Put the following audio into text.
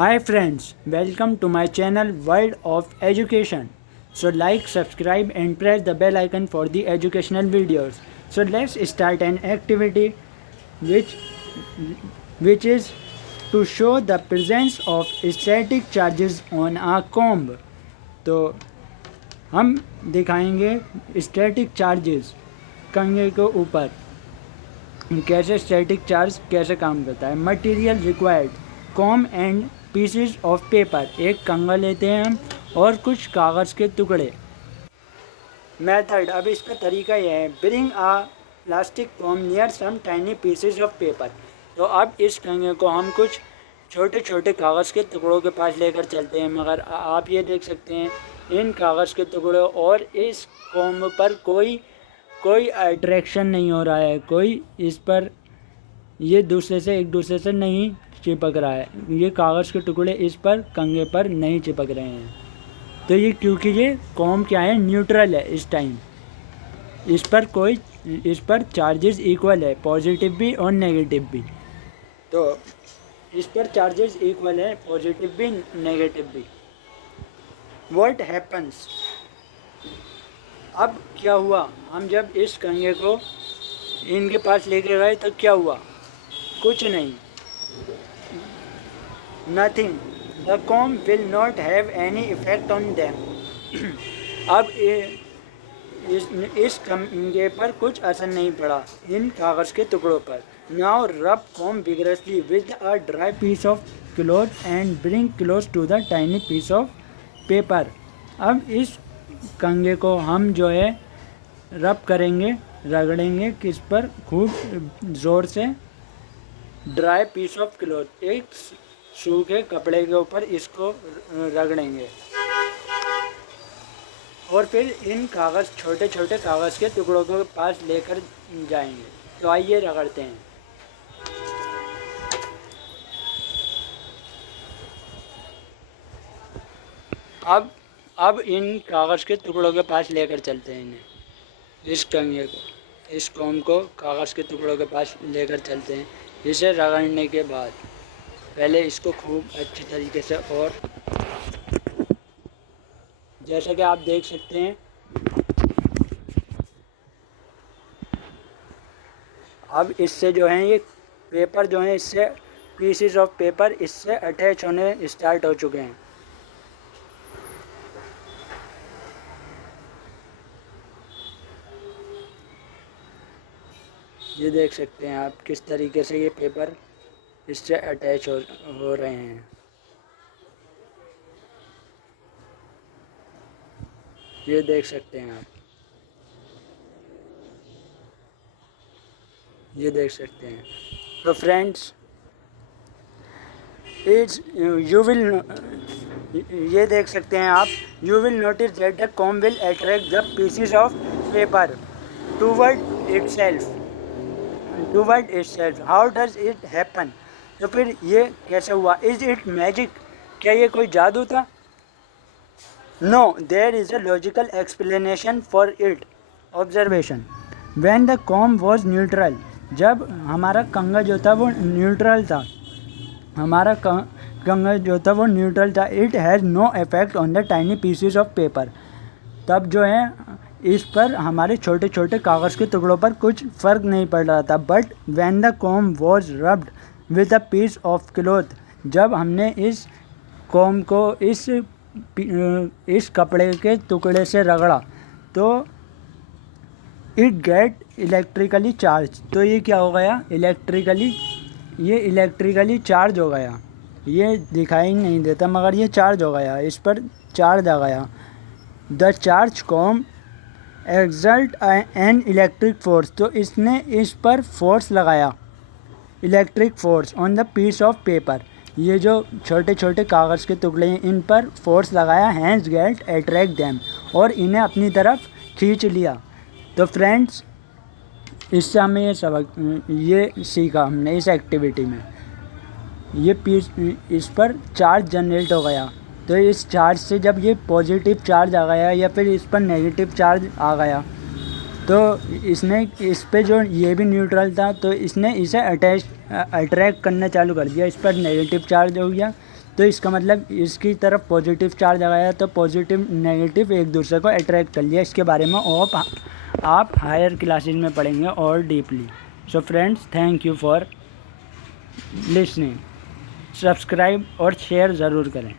Hi friends, welcome to my channel World of Education. So like, subscribe and press the bell icon for the educational videos. So let's start an activity which which is to show the presence of static charges on a comb. तो हम दिखाएंगे static charges कंघे के ऊपर कैसे static charge कैसे काम करता है। Material required com and pieces of paper, एक कंघा लेते हैं हम और कुछ कागज़ के टुकड़े। मेथड, अब इसका तरीका यह है, bring a plastic comb near some tiny pieces of paper. तो अब इस कंघे को हम कुछ छोटे छोटे कागज़ के टुकड़ों के पास लेकर चलते हैं, मगर आप ये देख सकते हैं इन कागज़ के टुकड़ों और इस कॉम पर कोई अट्रैक्शन नहीं हो रहा है, कोई इस पर ये एक दूसरे से नहीं चिपक रहा है, ये कागज़ के टुकड़े इस पर कंघे पर नहीं चिपक रहे हैं। तो ये क्योंकि ये कॉम क्या है, न्यूट्रल है इस टाइम, इस पर चार्जेस इक्वल है, पॉजिटिव भी और नेगेटिव भी। तो इस पर चार्जेस इक्वल है, पॉजिटिव भी नेगेटिव भी। व्हाट हैपन्स, अब क्या हुआ, हम जब इस कंघे को इनके पास लेके गए तो क्या हुआ, कुछ नहीं, nothing, the com will not have any effect on them. अब इस कंघे पर कुछ असर नहीं पड़ा इन कागज़ के टुकड़ों पर। Now rub comb vigorously with a dry piece of cloth and bring close to the tiny piece of paper. अब इस कंघे को हम जो है रब करेंगे, रगड़ेंगे किस पर, खूब ज़ोर से, ड्राई पीस ऑफ क्लॉथ, एक सूखे कपड़े के ऊपर इसको रगड़ेंगे और फिर इन छोटे छोटे कागज़ के टुकड़ों के पास लेकर जाएंगे। तो आइए रगड़ते हैं। अब इन कागज़ के टुकड़ों के पास लेकर चलते हैं इन्हें, इस कंघे को, इस कॉम को कागज़ के टुकड़ों के पास लेकर चलते हैं। इसे रगड़ने के बाद पहले इसको खूब अच्छी तरीके से, और जैसा कि आप देख सकते हैं अब इससे जो है ये पेपर जो है, इससे पीसेस ऑफ पेपर इससे अटैच होने स्टार्ट हो चुके हैं। ये देख सकते हैं आप किस तरीके से ये पेपर इससे अटैच हो रहे हैं। ये देख सकते हैं आप, ये देख सकते हैं। तो फ्रेंड्स, ये देख सकते हैं आप, you will notice that the com will attract the pieces of paper toward itself. How does it happen, तो फिर ये कैसे हुआ, इज इट मैजिक, क्या ये कोई जादू था? No, there is a logical explanation for it. Observation, when the comb was neutral, जब हमारा कंघा जो था वो न्यूट्रल था, it has no effect on the tiny pieces of paper. तब जो है इस पर हमारे छोटे छोटे कागज़ के टुकड़ों पर कुछ फ़र्क नहीं पड़ रहा था। But when the comb was rubbed with a piece of cloth, जब हमने इस कॉम को इस कपड़े के टुकड़े से रगड़ा तो इट गेट इलेक्ट्रिकली चार्ज। तो ये क्या हो गया, इलेक्ट्रिकली चार्ज हो गया। ये दिखाई नहीं देता मगर ये चार्ज हो गया, इस पर चार्ज आ गया। The charge comb exert an electric force, तो इसने इस पर फोर्स लगाया, electric force on the piece of paper. ये जो छोटे छोटे कागज़ के टुकड़े हैं इन पर फोर्स लगाया, हैंड्स गेट अट्रैक्ट देम, और इन्हें अपनी तरफ खींच लिया। तो फ्रेंड्स, इससे हमें ये सीखा हमने इस एक्टिविटी में, ये इस पर चार्ज जनरेट हो गया। तो इस चार्ज से जब ये पॉजिटिव चार्ज आ गया या फिर इस पर नेगेटिव चार्ज आ गया, तो इसने इस पे जो ये भी न्यूट्रल था तो इसने इसे अट्रैक्ट करना चालू कर दिया, इस पर नेगेटिव चार्ज हो गया तो इसका मतलब इसकी तरफ पॉजिटिव चार्ज लगाया तो पॉजिटिव नेगेटिव एक दूसरे को अट्रैक्ट कर लिया। इसके बारे में आप हायर क्लासेज में पढ़ेंगे और deeply. So friends, thank you for listening. Subscribe और शेयर ज़रूर करें।